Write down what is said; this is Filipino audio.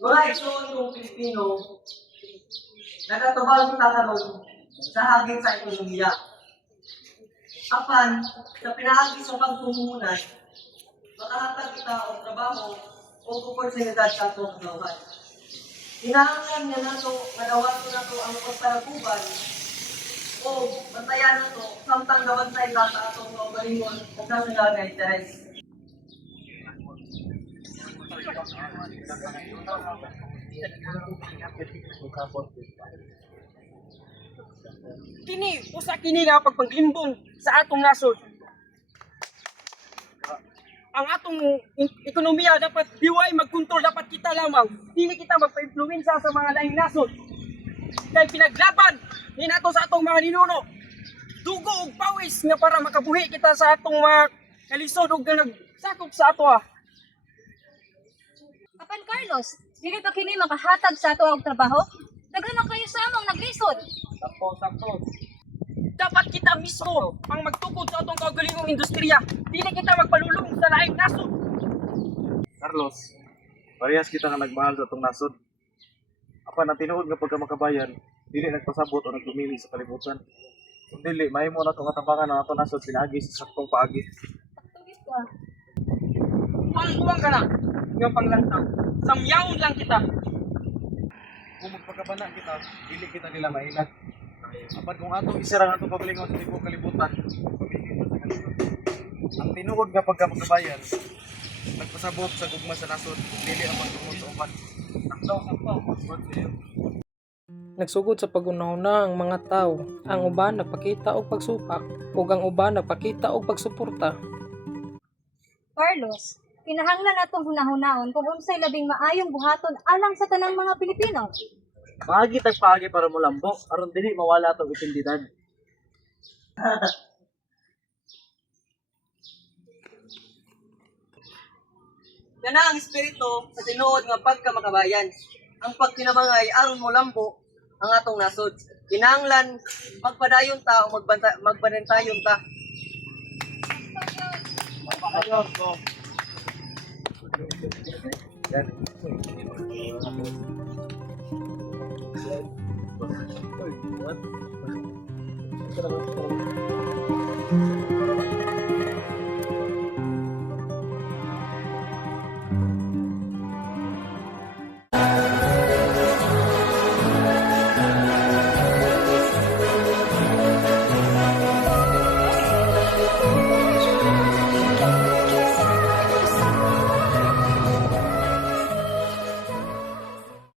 Mga igsoon kong Pilipino, nagatubal kita karon sa hagit sa ekonomiya. Apan, sa pinaagi sa pagtumunan, makahatag kita og trabaho o oportunidad sa atong kagawahan. Kinahanglan nga nato madawato nato ang pagparaguban o bantayan nato samtang gabantay ta sa atong kaugalingon o nasyonal nga interes. Kini usa kini nga pagpaglimbong sa atong nasod. Ang atong ekonomiya dapat diway magkontrol, dapat kita lamang dili kita magpa-influensya sa mga laing nasod. Kay pinaglaban ni nato sa atong mga ninuno dugo ug pawis nga para makabuhi kita sa atong mga kalisod ug nagsakop sa ato. Apan Carlos, dili pa kini makahatag sa ato og trabaho? Daghan na kayo sa among naglisod. Sakto. Dapat kita mismo ang magtukod sa atong kaugalingong industriya. Dili kita magpalulong sa laing nasod. Carlos, parehas kita nga nagmahal sa itong nasod. Apan na tinuod nga pagka makabayan, dili nagpasabot o nagpumili sa kalibutan. Kung dili, mahimo na itong katabangan ng itong nasod pinagi sa saktong paagi. Tugis ko. Pangkuwang ka na nga panglantaw. Samyaon lang kita. Kung magpagkabana kita, dili kita nila mailag. Apan kung atong isara nga itong paglingon sa libong kalibutan, pamilya sa kalibutan. Ang tinuod nga pagka makabayan, nagpasabot sa gugma sa nasod, dili ang pagtungod sa uban. Sakto. Nagsugod sa pagunahuna ang mga tao, ang uban nagpakita og pagsupak, ug ang uban nagpakita og pagsuporta. Carlos, kinahanglan natong hunahunaon kung unsay labing maayong buhaton alang sa tanang mga Pilipino. Paagi tag paagi para mo lambok, aron dili mawala tong identidad. Kana ang espiritu sa tinuod nga pagkamakabayan. Ang pagkinamangay aron mo lambo ang atong nasod. Kinahanglan magpadayon ta o magbanentayon ta. Yan.